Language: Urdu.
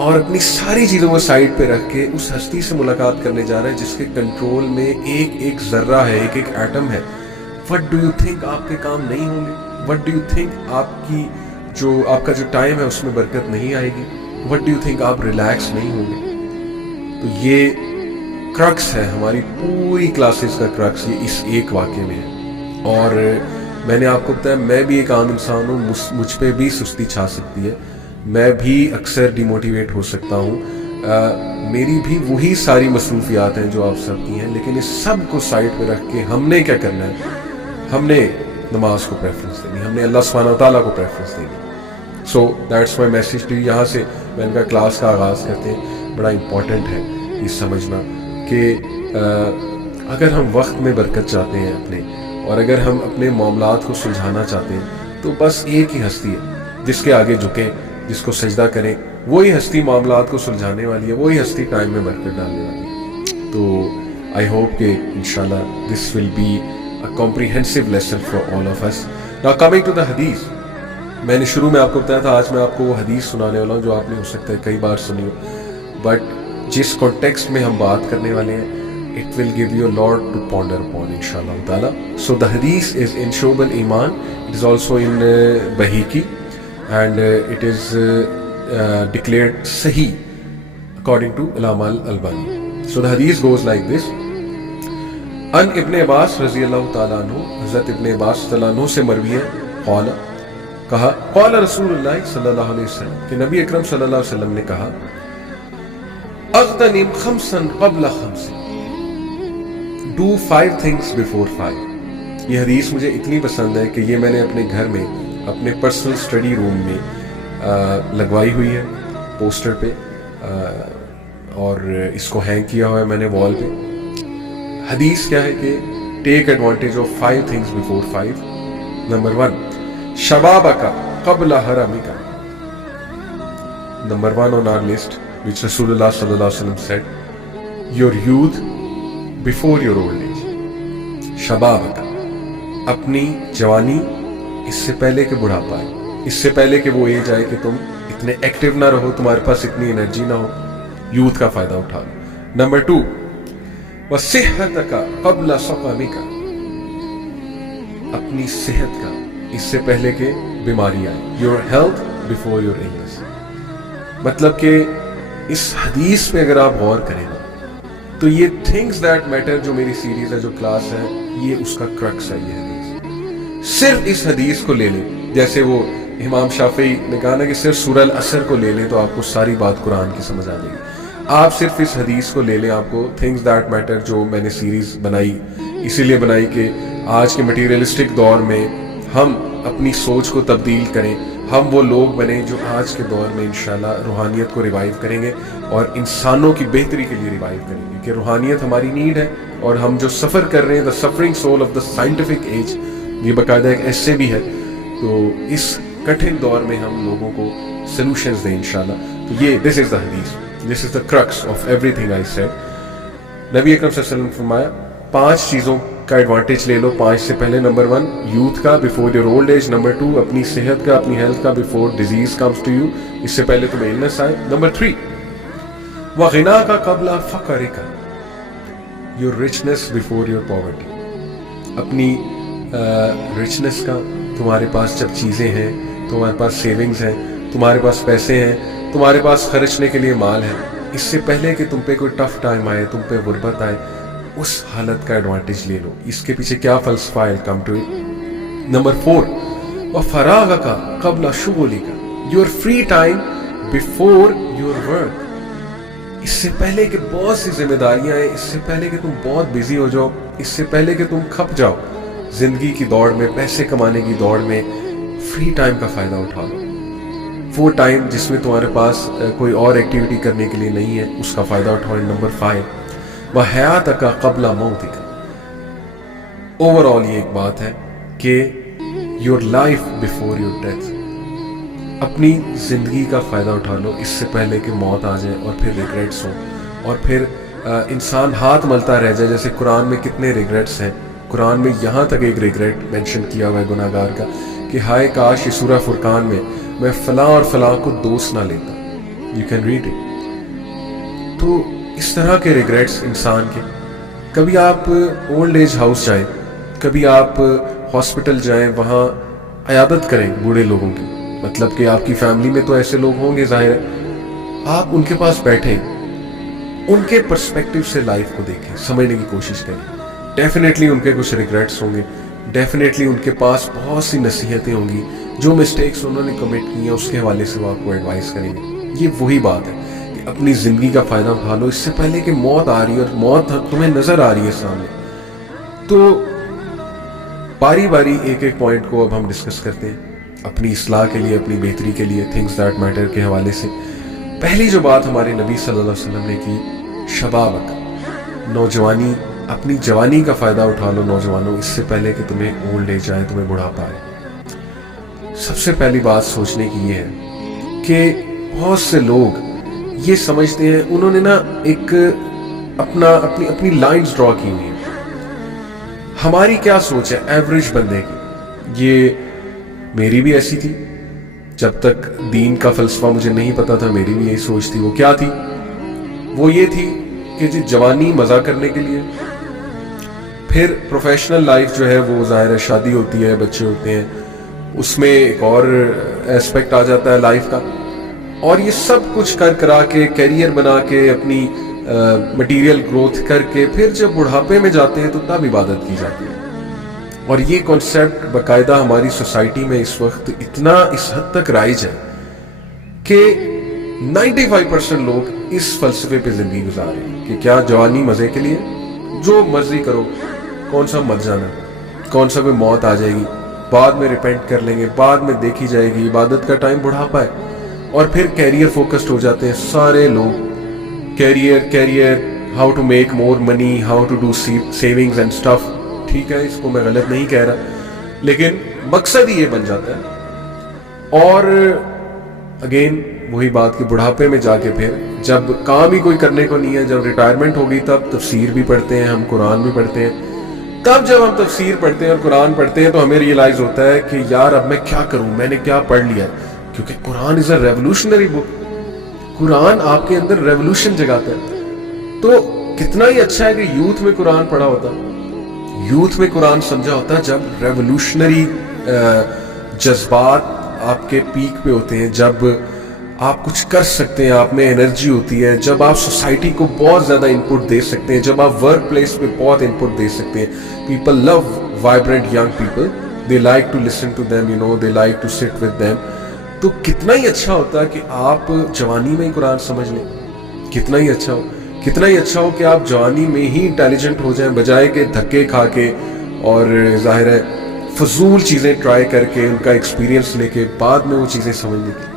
اور اپنی ساری چیزوں کو سائڈ پہ رکھ کے اس ہستی سے ملاقات کرنے جا رہا ہے جس کے کنٹرول میں ایک ایک ذرہ ہے, ایک ایک ایٹم ہے. وٹ ڈو یو تھنک آپ کے کام نہیں ہوں گے؟ وٹ ڈو یو تھنک آپ کا جو ٹائم ہے اس میں برکت نہیں آئے گی؟ وٹ ڈو یو تھنک آپ ریلیکس نہیں ہوں گے؟ تو یہ کرکس ہے ہماری پوری کلاسز کا کرکس, یہ اس ایک واقعے میں ہے. اور میں نے آپ کو بتایا میں بھی ایک عام انسان ہوں, مجھ پہ بھی سستی چھا سکتی ہے, میں بھی اکثر ڈی موٹیویٹ ہو سکتا ہوں, میری بھی وہی ساری مصروفیات ہیں جو آپ سب کی ہیں. لیکن اس سب کو سائڈ پہ رکھ کے ہم نے کیا کرنا ہے؟ ہم نے نماز کو پریفرنس دینی, ہم نے اللہ سبحانہ وتعالیٰ کو پریفرنس دینی. So that's my message to you. یہاں سے میں ان کا کلاس کا آغاز کرتے ہیں. بڑا امپورٹنٹ ہے یہ سمجھنا کہ اگر ہم وقت میں برکت چاہتے ہیں اپنے, اور اگر ہم اپنے معاملات کو سلجھانا چاہتے ہیں تو بس ایک ہی ہستی ہے جس کے آگے جھکیں, جس کو سجدہ کریں. وہی ہستی معاملات کو سلجھانے والی ہے, وہی ہستی ٹائم میں برکت ڈالنے والی ہے. تو آئی ہوپ کہ انشاءاللہ this will be a comprehensive lesson for all of us. Now coming to the حدیث, میں نے شروع میں آپ کو بتایا تھا آج میں آپ کو وہ حدیث سنانے والا ہوں جو آپ نے ہو سکتا ہے کئی بار سنی ہو, بٹ جس کانٹیکسٹ میں ہم بات کرنے والے ہیں it will give you a lot to ponder upon inshallah ta'ala. So the hadith is in Shu'ab al-Iman, it is also in Bahiki, and it is declared Sahih according to Allama al-Albani. So the hadith goes like this. An Ibn Abbas radiyallahu ta'ala anhu, Hazrat Ibn Abbas ta'ala anhu se marwi hai, qala, کہا قال رسول اللہ صلی اللہ علیہ وسلم, کہ نبی اکرم صلی اللہ علیہ وسلم نے کہا اغتنم خمسا قبل خمس, do 5 things before 5. یہ حدیث مجھے اتنی پسند ہے کہ یہ میں نے اپنے گھر میں اپنے پرسنل اسٹڈی روم میں لگوائی ہوئی ہے پوسٹر پہ, اور اس کو ہینگ کیا ہوا ہے میں نے وال پہ. حدیث کیا ہے کہ take advantage of 5 things before 5. Number 1, شبابک قبل حرمک. Number 1 on our list, which Rasulullah sallallahu alaihi wasallam said, your youth before your old age. شباب کا, اپنی جوانی اس سے پہلے کہ بڑھاپا آئے, اس سے پہلے کہ وہ ایج آئے کہ تم اتنے ایکٹیو نہ رہو, تمہارے پاس اتنی انرجی نہ ہو, یوتھ کا فائدہ اٹھا لو. نمبر 2, وصحتک قبل سقمک. اپنی صحت کا اس سے پہلے کہ بیماری آئے, your health before your illness. مطلب کہ اس حدیث پہ اگر آپ غور کریں نا تو یہ تھنگز دیٹ میٹر جو میری سیریز ہے, جو کلاس ہے, یہ اس کا کرکس ہے. یہ حدیث صرف اس حدیث کو لے لیں, جیسے وہ امام شافعی نے کہا نا کہ صرف سورہ العصر کو لے لیں تو آپ کو ساری بات قرآن کی سمجھ آ جائے گی. آپ صرف اس حدیث کو لے لیں, آپ کو تھنگز دیٹ میٹر جو میں نے سیریز بنائی اسی لیے بنائی کہ آج کے مٹیریلسٹک دور میں ہم اپنی سوچ کو تبدیل کریں, ہم وہ لوگ بنیں جو آج کے دور میں انشاءاللہ روحانیت کو ریوائیو کریں گے اور انسانوں کی بہتری کے لیے ریوائیو کریں گے. کہ روحانیت ہماری نیڈ ہے, اور ہم جو سفر کر رہے ہیں, the suffering soul of the scientific age, یہ باقاعدہ ایک ایسے بھی ہے. تو اس کٹھن دور میں ہم لوگوں کو سلوشنز دیں انشاءاللہ. تو یہ دس از دا حدیث, this is the crux of everything I said. نبی اکرم صلی اللہ علیہ وسلم نے فرمایا 5 چیزوں کا ایڈوانٹیج لے لو. 5 سے پہلے نمبر 1 یوتھ کا before your old age. Number 2 اپنی صحت کا, اپنی ہیلتھ کا before disease comes to you, اس سے پہلے تمہیں النس آئے. نمبر 3 وغنا کا قبل فقر کا, یور رچنس بفور یور پاورٹی. اپنی رچنس کا, تمہارے پاس جب چیزیں ہیں, تمہارے پاس سیونگز ہیں, تمہارے پاس پیسے ہیں, تمہارے پاس خرچنے کے لیے مال ہے, اس سے پہلے کہ تم پہ کوئی ٹف ٹائم آئے, تم پہ غربت آئے, اس حالت کا ایڈوانٹیج لے لو. اس کے پیچھے کیا فلسفہ ہے, کم ٹو اٹ. نمبر 4 وفراغ کا قبل شغلی کا, your free time before your work. اس سے پہلے کہ بہت سی ذمہ داریاں ہیں, اس سے پہلے کہ تم بہت بزی ہو جاؤ, اس سے پہلے کہ تم کھپ جاؤ زندگی کی دوڑ میں, پیسے کمانے کی دوڑ میں, فری ٹائم کا فائدہ اٹھا لو. وہ ٹائم جس میں تمہارے پاس کوئی اور ایکٹیویٹی کرنے کے لیے نہیں ہے, اس کا فائدہ اٹھاؤ. نمبر 5 وحیاتک قبل موتک. اوور آل یہ ایک بات ہے کہ your life before your death. اپنی زندگی کا فائدہ اٹھا لو اس سے پہلے کہ موت آ جائے اور پھر ریگریٹس ہوں, اور پھر انسان ہاتھ ملتا رہ جائے. جیسے قرآن میں کتنے ریگریٹس ہیں. قرآن میں یہاں تک ایک ریگریٹ مینشن کیا ہوا ہے گناہ گار کا کہ ہائے کاش یہ سورہ فرقان میں فلاں اور فلاں کو دوست نہ لیتا. you can read it. تو اس طرح کے ریگریٹس انسان کے, کبھی آپ اولڈ ایج ہاؤس جائیں, کبھی آپ ہاسپٹل جائیں, وہاں عیادت کریں بوڑھے لوگوں کی, مطلب کہ آپ کی فیملی میں تو ایسے لوگ ہوں گے ظاہر ہے, آپ ان کے پاس بیٹھیں, ان کے پرسپیکٹیو سے لائف کو دیکھیں, سمجھنے کی کوشش کریں. ڈیفینیٹلی ان کے کچھ ریگریٹس ہوں گے, ڈیفینیٹلی ان کے پاس بہت سی نصیحتیں ہوں گی, جو مسٹیکس انہوں نے کمٹ کی ہیں اس کے حوالے سے وہ آپ کو ایڈوائز کریں گے. یہ وہی بات ہے کہ اپنی زندگی کا فائدہ اٹھا لو اس سے پہلے کہ موت آ رہی ہے, اور موت تمہیں نظر آ رہی ہے سامنے. تو باری باری ایک ایک پوائنٹ کو اب ہم ڈسکس کرتے ہیں اپنی اصلاح کے لیے, اپنی بہتری کے لیے, تھنگس دیٹ میٹر کے حوالے سے. پہلی جو بات ہمارے نبی صلی اللہ علیہ وسلم نے کی, شبابک, نوجوانی, اپنی جوانی کا فائدہ اٹھا لو نوجوانوں, اس سے پہلے کہ تمہیں اولڈ ایج آئے, تمہیں بڑھاپا آئے. سب سے پہلی بات سوچنے کی یہ ہے کہ بہت سے لوگ یہ سمجھتے ہیں, انہوں نے نا ایک اپنی لائنز ڈرا کی ہوئی ہیں. ہماری کیا سوچ ہے ایوریج بندے کی, یہ میری بھی ایسی تھی, جب تک دین کا فلسفہ مجھے نہیں پتا تھا میری بھی یہی سوچ تھی. وہ کیا تھی؟ وہ یہ تھی کہ جی جوانی مزہ کرنے کے لیے, پھر پروفیشنل لائف جو ہے وہ ظاہر ہے شادی ہوتی ہے, بچے ہوتے ہیں, اس میں ایک اور ایسپیکٹ آ جاتا ہے لائف کا, اور یہ سب کچھ کرا کے کیریئر بنا کے اپنی مٹیریل گروتھ کر کے پھر جب بڑھاپے میں جاتے ہیں تو تب عبادت کی جاتی ہے. اور یہ کانسیپٹ باقاعدہ ہماری سوسائٹی میں اس وقت اتنا اس حد تک رائج ہے کہ 95% لوگ اس فلسفے پہ زندگی گزار رہے ہیں کہ کیا جوانی مزے کے لیے, جو مرضی کرو, کون سا مر جانا, کون سا کوئی موت آ جائے گی, بعد میں ریپینٹ کر لیں گے, بعد میں دیکھی جائے گی, عبادت کا ٹائم بڑھاپا ہے. اور پھر کیریئر فوکسڈ ہو جاتے ہیں سارے لوگ, career, how to make more money, how to do savings and stuff. ٹھیک ہے, اس کو میں غلط نہیں کہہ رہا, لیکن مقصد ہی یہ بن جاتا ہے. اور اگین وہی بات کہ بڑھاپے میں جا کے پھر جب کام ہی کوئی کرنے کو نہیں ہے, جب ریٹائرمنٹ ہو گئی, تب تفسیر بھی پڑھتے ہیں ہم, قرآن بھی پڑھتے ہیں. تب جب ہم تفسیر پڑھتے ہیں اور قرآن پڑھتے ہیں تو ہمیں ریئلائز ہوتا ہے کہ یار اب میں کیا کروں, میں نے کیا پڑھ لیا. کیونکہ قرآن از اے ریولوشنری بک, قرآن آپ کے اندر ریولوشن جگاتا ہے. تو کتنا ہی اچھا ہے کہ یوتھ میں قرآن پڑھا ہوتا, یوتھ میں قرآن سمجھا ہوتا ہے, جب ریولوشنری جذبات آپ کے پیک پہ ہوتے ہیں, جب آپ کچھ کر سکتے ہیں, آپ میں انرجی ہوتی ہے, جب آپ سوسائٹی کو بہت زیادہ انپٹ دے سکتے ہیں, جب آپ ورک پلیس پہ بہت انپٹ دے سکتے ہیں. People love vibrant young people, they like to listen to them, they like to sit with them. تو کتنا ہی اچھا ہوتا ہے کہ آپ جوانی میں ہی قرآن سمجھ لیں, کتنا ہی اچھا ہو کہ آپ جوانی میں ہی انٹیلیجنٹ ہو جائیں, بجائے کہ دھکے کھا کے اور ظاہر ہے فضول چیزیں ٹرائی کر کے ان کا ایکسپیرینس لے کے بعد میں وہ چیزیں سمجھنے کی.